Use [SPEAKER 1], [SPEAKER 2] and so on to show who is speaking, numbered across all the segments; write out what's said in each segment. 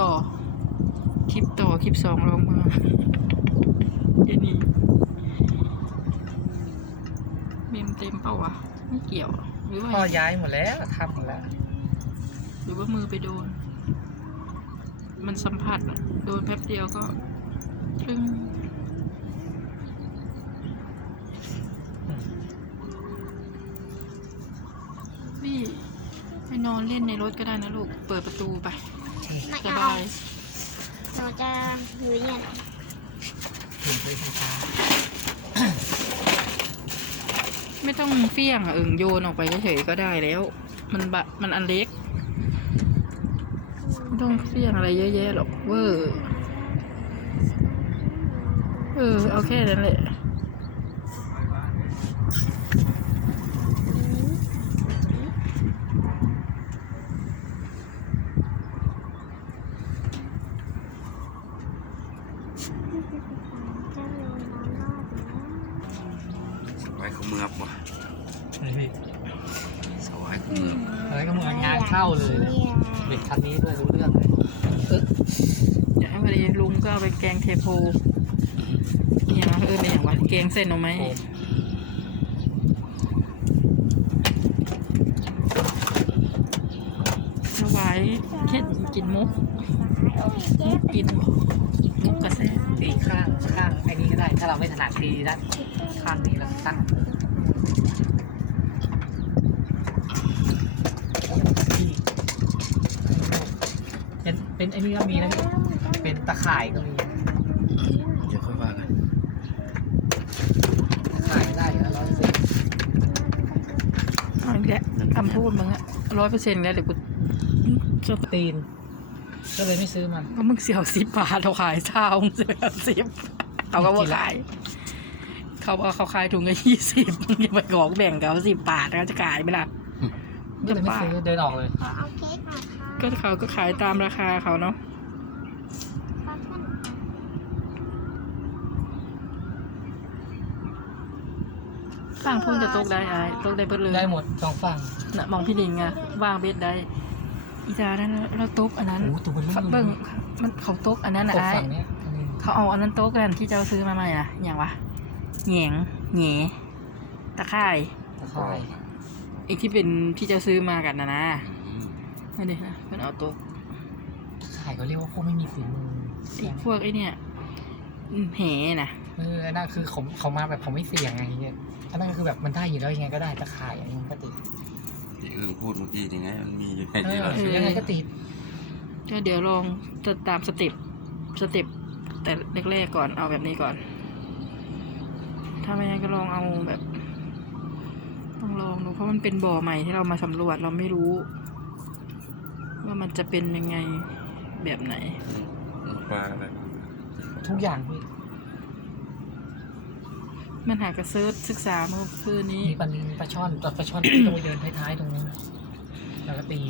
[SPEAKER 1] ต่อ คลิปต่อ คลิปสองลองมาเดี๋ยวนี้เมมเต็มเปล่าวะ ไม่เกี่ยว หรือว่า
[SPEAKER 2] พ่อย้ายหมดแล้วทำหมดแล้ว
[SPEAKER 1] หรือว่ามือไปโดน มันสัมผัสอะโดนแป๊บเดียวก็ตึ้งพี่ไปนอนเล่นในรถก็ได้นะลูก เปิดประตูไป
[SPEAKER 3] ไม่
[SPEAKER 1] ส
[SPEAKER 3] เอา
[SPEAKER 1] บาย
[SPEAKER 3] หนูจะอยู่เนี่ย
[SPEAKER 2] ถึงไปทางฟ้า
[SPEAKER 1] ไม่ต้องเฟี้ยงอะเอิงโยนออกไปเฉยๆก็ได้แล้ว มันบะมันอันเล็กไม่ต้องเฟี้ยงอะไรเยอะแยะหรอกเวอร์เออเอาแค่นั้นแหละ
[SPEAKER 4] ขาเมือบว่ะ
[SPEAKER 2] นี่พี่
[SPEAKER 4] สวายเขาเมือบ
[SPEAKER 2] อะไรก็เหมือนงานเข้าเลยนะเด็กคันนี้ด้วยรู้เรื่องเลย
[SPEAKER 1] อยากให้พอดีลุงก็เอาไปแกงเทโพเนี่ยนะเออเป็นอย่างวะแกงเส้นเอาไหม
[SPEAKER 2] โอ้
[SPEAKER 1] ถวายแค่กินมุกมุกกินมุกกระแส
[SPEAKER 2] ตีข้างข้างไอ้นี้ก็ได้ ถ้าเราไม่ถนัดตีด้านข้างนี้แล้วตั้งที่เป็นเป็นไอ้นี่ก็มีนะเป็นตะข่ายก็มี
[SPEAKER 4] เดี๋ยวค่อยว่ากัน
[SPEAKER 2] ตะข่ายได้อยู่แล้วร้อยเปอร์เซ็นต์
[SPEAKER 1] เอาอีกแล้วคำพูดมึงอะร้อยเปอร์เซ็นต์แล้วเดี๋ยวกู จะ
[SPEAKER 2] ตีน ก็เลยไม่ซื้อมัน
[SPEAKER 1] ก็มึงเสียวสิบบาทเราขายเช้ามึงเสียวสิบเขาก็ว่าขาย เขาบอกเขาขายถุงละยี่สิบมึงจะไปของแบ่งกับสิบบาทเขาจะขายไหมล่ะ
[SPEAKER 2] ก็เลยไม่ซื้อเดินออกเลย
[SPEAKER 3] ขอเอาเค้กหน่อยค่ะ
[SPEAKER 1] ก็เขาก็ขายตามราคาเขาเนาะ
[SPEAKER 3] ขอท่าน
[SPEAKER 1] ฝั่งพุ่นจะตกได้ไอ้ตกได้เบิดเลย
[SPEAKER 2] ได้หมดสองฝั่ง
[SPEAKER 1] น่ะมองพี่ลิงอะว่างเบ็ดได้ อีจานั้นเราตกอันนั้น
[SPEAKER 2] โอ้ตัวมัน
[SPEAKER 1] เขา
[SPEAKER 2] เริ่ม
[SPEAKER 1] เบิ้งมันเขาตกอันนั้น
[SPEAKER 2] ต
[SPEAKER 1] อะ
[SPEAKER 2] ก
[SPEAKER 1] ไอ้
[SPEAKER 2] ฝั่งเนี้ยอันนี้
[SPEAKER 1] เขาเอาอันนั้นโต๊ะกันที่เจ้าซื้อมาใหม่อะอย่างวะแหงงแหงตะข่าย
[SPEAKER 2] ตะข่าย
[SPEAKER 1] ไอ้ที่เป็นที่เจ้าซื้อมากันนะนะ
[SPEAKER 4] อืม
[SPEAKER 1] นั่นดินะมันเอาโต๊ะ
[SPEAKER 2] ตะข่ายเขาเรียกว่าพวกไม่มีฝีมือ
[SPEAKER 1] ไอ้พวกไอ้เนี่ยอืมแหนะ
[SPEAKER 2] เอออันนั่นคือเขาเขามาแบบเขาไม่เสี่ยงไงเงี้ยอันนั้นก็คือแบบมันได้อยู่แล้วยังไงก็ได้ตะข่ายอันนี้มันก็ติด
[SPEAKER 4] ที่เอื้องพูดเมื่อกี้ยังไงมันมีอยู่ใน
[SPEAKER 2] เอ
[SPEAKER 4] นี้
[SPEAKER 2] อ
[SPEAKER 4] เรา
[SPEAKER 2] ยังไงก็ติด
[SPEAKER 1] ก็เดี๋ยวลองจะตามสเต็ปสเต็ปแต่แรกๆก่อนเอาแบบนี้ก่อน ถ้าไม่งั้นก็ลองเอาแบบ ต้องลองดูเพราะมันเป็นบ่อใหม่ที่เรามาสำรวจเราไม่รู้ ว่ามันจะเป็นยังไงแบบไหน
[SPEAKER 4] ปลาอะไร
[SPEAKER 2] ทุกอย่างพี่
[SPEAKER 1] มันหากระเซิร์ชศึกษาเมื่อคืนนี้
[SPEAKER 2] มีปลานิลปลาช่อนตัวปลาช่อนที่ต้องไปเดินท้ายๆตรงนู้นแล้วก็ตี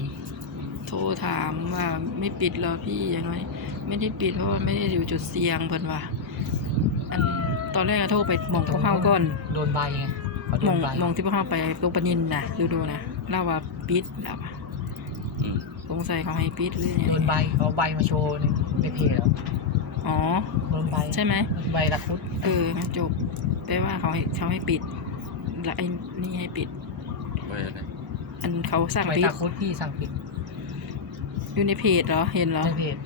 [SPEAKER 1] โทรถามว่าไม่ปิดเหรอพี่อย่างน้อย ไม่ได้ปิดเพราะว่าไม่ได้อยู่จุดเสี่ยงเพิ่นว่า อันตอนแรกอะโทรไปหมองพวกเฮาก่อน
[SPEAKER 2] โดนใบไงเขาโด
[SPEAKER 1] หมอนง
[SPEAKER 2] ใบ
[SPEAKER 1] หมองที่พวกเฮาไปตรงปะนินนะดูดูนะเล่าว่าปิดแล้วอะ
[SPEAKER 4] อืม
[SPEAKER 1] สงสัยเขาให้ปิดหรือไง
[SPEAKER 2] โดนใบเขาเอาใบมาโชว์ในในเพจแล้ว
[SPEAKER 1] อ๋ อ
[SPEAKER 2] โดนใบ
[SPEAKER 1] ใช่ไหม
[SPEAKER 2] ใบละคุด
[SPEAKER 1] เอองั้นจบแปลว่าเขาให้เขาให้ปิดและไอ้นี่ให้ปิด
[SPEAKER 4] ไว้อะไร
[SPEAKER 1] อันเขาสั่ง
[SPEAKER 2] ใบ
[SPEAKER 1] ปิด
[SPEAKER 2] ตาคุดพี่สั่งปิด
[SPEAKER 1] อยู่ในเพจเหรอเห็นเหรอ
[SPEAKER 2] ในเพจ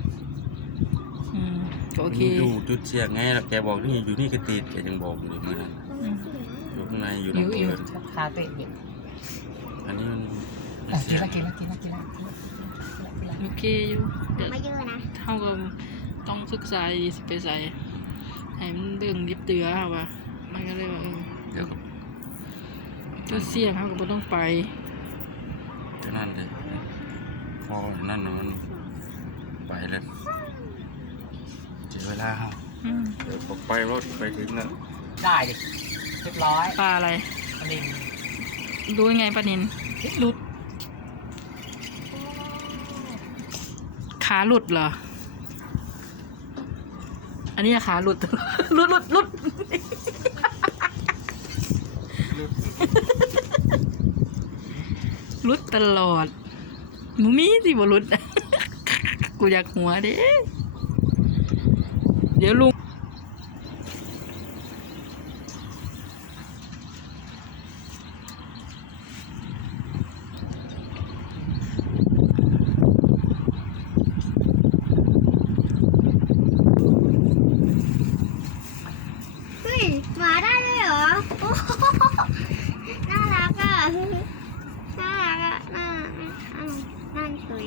[SPEAKER 1] อืมก็โอเค
[SPEAKER 4] อยู่จุดเชียงไงล่ะแกบอกนี่อยู่นี่ก็ติดแกยังบอกอยู่เลยเมื่อนั้น
[SPEAKER 1] อืม
[SPEAKER 4] อยู่ข้างในอยู่
[SPEAKER 2] อิว
[SPEAKER 4] ลำ
[SPEAKER 2] อิว
[SPEAKER 4] เกิน
[SPEAKER 2] คาเตะเด็ก
[SPEAKER 4] อันนี้มัน
[SPEAKER 2] อะกินละกินละกินละกินละกินละกินละ
[SPEAKER 1] โอเคอยู่เดี๋ยว
[SPEAKER 3] มาเยอะนะ
[SPEAKER 1] เท่ากับ ต้องศึกษาดีสิไปใส่ให้มันเรื่องดิบเตือค่ะว่า มันก็เลยว่าเออ
[SPEAKER 4] เดี๋ยวก็
[SPEAKER 1] จุดเสี่ยงเขาก็บ่ต้องไป
[SPEAKER 4] จะนั่นเลยพอนั่นน่ะมันไปเลยเสียเวลาครับ
[SPEAKER 1] อืม
[SPEAKER 4] เดี๋ยวผมไปรถไปถึงแล้ว
[SPEAKER 2] ได้ดิเรียบร้อย
[SPEAKER 1] ปลาอะไร
[SPEAKER 2] อันนี้
[SPEAKER 1] รู้ยังไงปานิน
[SPEAKER 2] หลุด
[SPEAKER 1] ขาหลุดเหรอ อันนี้ขาหลุดหลุดหลุดหลุดหลุดตลอดมูมีสิบ่หลุด กูกูอยากหัวเด้เดี๋ยวลุง
[SPEAKER 3] เฮ้ยหมาได้เลยเหรอโอ้โหน่ารักอะ น่ารักอะ น่าอ้าวนั่นเฉย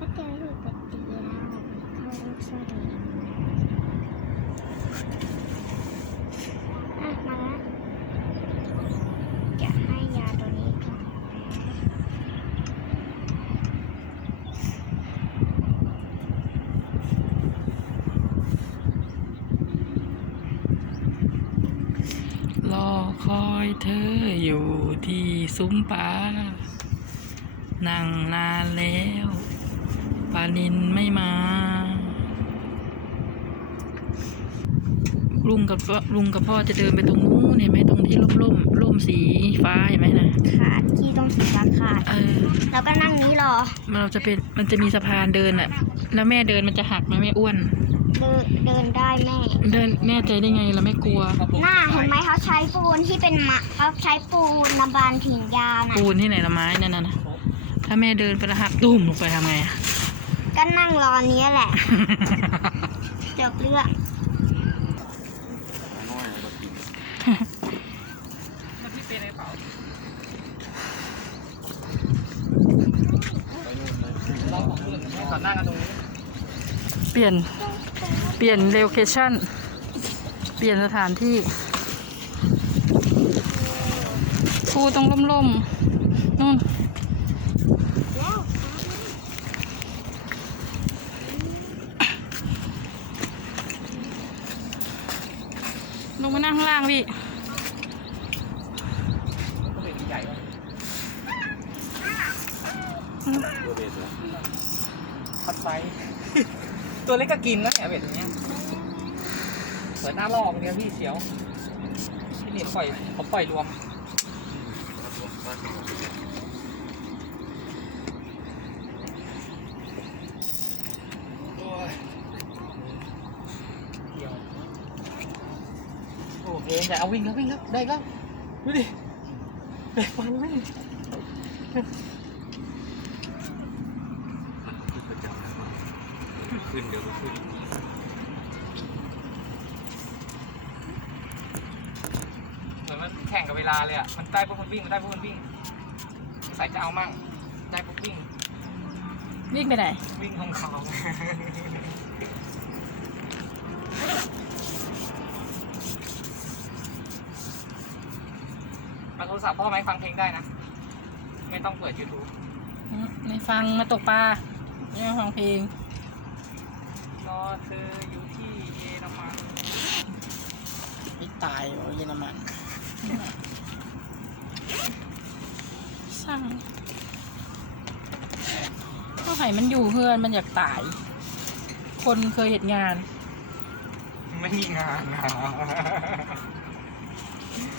[SPEAKER 3] ก็เจออยู่กับเดียวเขาลูกสวัสดีอะมาแล้วจะให้ยาตัวนี้ก่อนนะ
[SPEAKER 1] รอคอย เธออยู่ที่ซุ้มปลานั่งนานแล้วปลานินไม่มาลุงกับพ่อลุงกับพ่อจะเดินไปตรงนู้นเห็นไหมตรงที่ร่มร่มร่มสีฟ้าเห็นไหมนะ
[SPEAKER 3] ขาดที่ต้องสีฟ้าขาด
[SPEAKER 1] เออ
[SPEAKER 3] แล้วก็นั่งนี้รอ
[SPEAKER 1] เราจะเป็นมันจะมีสะพานเดินอะแล้วแม่เดินมันจะหักไหมแม่อ้วน
[SPEAKER 3] เดินเดินได้แม่
[SPEAKER 1] เดินแน่ใจได้ไงเราไม่กลัว
[SPEAKER 3] หน้าเห็นไหมเขาใช้ปูนที่เป็นมะเขาใช้ปูนนำบานถึงยาน่ะ
[SPEAKER 1] ปูนที่ไหนละไม้นั่นน่ะนะถ้าแม่เดินไปแล้วหักตุ้มลงไปทำไงอะ
[SPEAKER 3] ก็นั่งรอเนี้ยแหละ จบเรื่อง
[SPEAKER 4] น้อยก็กิน
[SPEAKER 2] มันที่เป็นในเป๋า
[SPEAKER 4] ไปนู่นเลย
[SPEAKER 2] เราของเพื่อนให้ขอนั่งกันตรงนี้
[SPEAKER 1] เปลี่ยน เปลี่ยนโลเคชั่น เปลี่ยนสถานที่ปูตรงร่มๆนู่น
[SPEAKER 3] ล
[SPEAKER 1] งมานั่งข้างล่างพี่
[SPEAKER 4] พัด
[SPEAKER 2] ไซส์ ตัวเล็กก็กินนะเนี่ยเบ็ดอย่างเงี้ยเปิดหน้าลอกเนี่ยพี่เสียวที่นี่ปล่อยผมปล่อยรวมโอเคแต่เอาวิ่งแล้ววิ่งแล้วได้แล้วดูดิได้ฟันไหม
[SPEAKER 4] ขึ้นประจำแล้วก็ ขึ้นเดี๋ยวก็ขึ้น
[SPEAKER 2] เหมือนมันแข่งกับเวลาเลยอะ มันได้พวกมันวิ่ง มันได้พวกมันวิ่งใส่จะเอามั่ง ได้พวกวิ่ง
[SPEAKER 1] วิ่งไปไหน
[SPEAKER 2] วิ่งของเขา มาโทรศัพท์พ่อไหมฟังเพลงได้นะ ไม่ต้องเปิด YouTube
[SPEAKER 1] ไม่ฟังมาตกปลาไม่มาฟังเพลง
[SPEAKER 2] รอเธออยู่ที่เยอรมัน
[SPEAKER 1] ไม่ตายเหรอเยอรมันสร้างก็ให้มันอยู่เพื่อนมันอยากตาย คนเคยเหตุงาน
[SPEAKER 2] ไม่มีงานนะ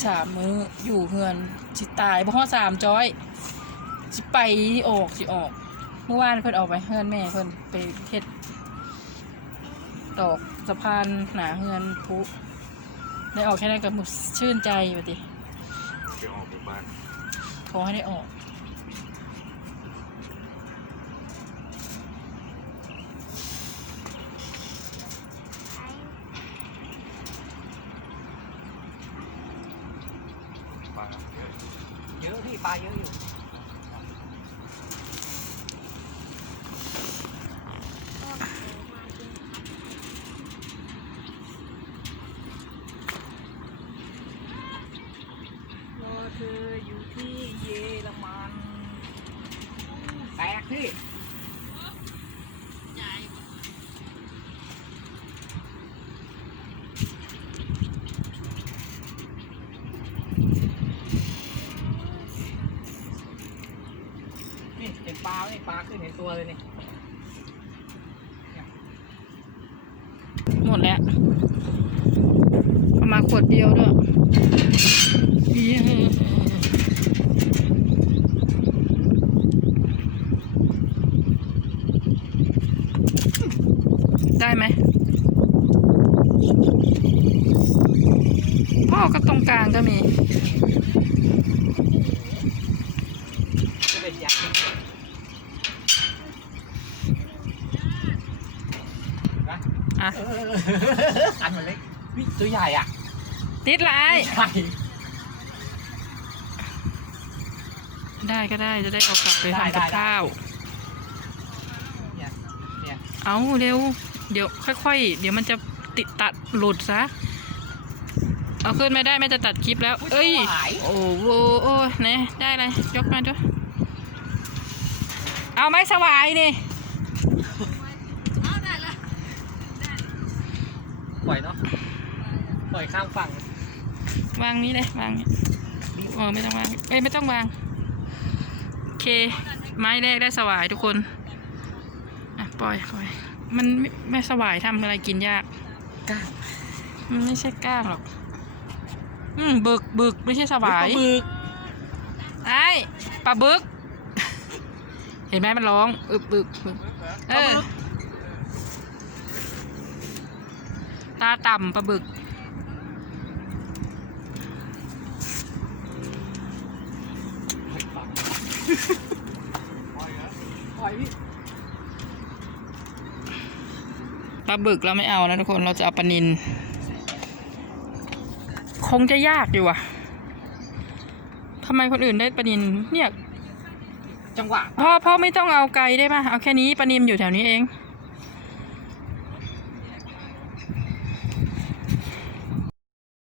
[SPEAKER 1] สามมื้ออยู่เพื่อนสิตายเพราะสามจอยสิไปออกสิออก เมื่อวานเพิ่นออกไปเพื่อนแม่เพิ่นไปเฮ็ด ตอกสะพานหนาเฮือนพุได้ออกแค่นั้นก็หมุชื่นใจไปดิ
[SPEAKER 4] เดี๋ยวออกจากบ้าน
[SPEAKER 1] ขอให้ได้ออก
[SPEAKER 4] ปลาเยอะ
[SPEAKER 2] เยอะพี่ปลาเยอะอยู่ รอเธออยู่ที่เยอรมันแตกพี่นี่เห็นปลาไหมนี่ปลาขึ้นเห็นตัวเลยนี่
[SPEAKER 1] หมดแล้วเอามาณขวดเดียวด้วยเย้ได้ไหมพ่อก็ตรงกลางก็มี
[SPEAKER 2] จะเป็นยักษ์นะ
[SPEAKER 1] อั
[SPEAKER 2] นมันเล็กวิตัวใหญ่อะ
[SPEAKER 1] ติดลาย
[SPEAKER 2] ใหญ่
[SPEAKER 1] ได้ก็ได้จะได้เอากลับไปทำกับข้าว
[SPEAKER 2] เนี่ยเนี่ย
[SPEAKER 1] เอาเร็ว เดี๋ยวค่อยๆ เดี๋ยวมันจะติดตัดหลุดซะ เอาขึ้นไม่ได้แม่จะตัดคลิปแล้ว เอ้ย โอ้โหโอ้ไหนได้เลยยกมาด้วยเอาไหมสวายนี่
[SPEAKER 2] ล่อยเนาะปล่อยข้ามฝั่ง
[SPEAKER 1] วางนี้เลยวางนี้โอ้ไม่ต้องวางเอ้ยไม่ต้องวางโอเค ไม้แรกได้สวายทุกคนอะปล่อยปล่อยมันไม่ไม่สวายทำอะไรกินยาก
[SPEAKER 2] ก้าง
[SPEAKER 1] มันไม่ใช่ก้างหรอกอืมบึกบึกไม่ใช่สวาย
[SPEAKER 2] ปลาบึก
[SPEAKER 1] ไอ้ปลาบึก เห็นไหมมันร้องอึบบึกบึกเออ ตาต่ำปลาบึก
[SPEAKER 2] ปล่อยพี่
[SPEAKER 1] ปลาบึกเราไม่เอานะทุกคนเราจะเอาปลานิน คงจะยากอยู่อะทำไมคนอื่นได้ปลานินเนี่ย
[SPEAKER 2] จังหวะ
[SPEAKER 1] พ่อพ่อไม่ต้องเอาไกลได้ป่ะ เอาแค่นี้ปลานินอยู่แถวนี้เอง
[SPEAKER 2] เ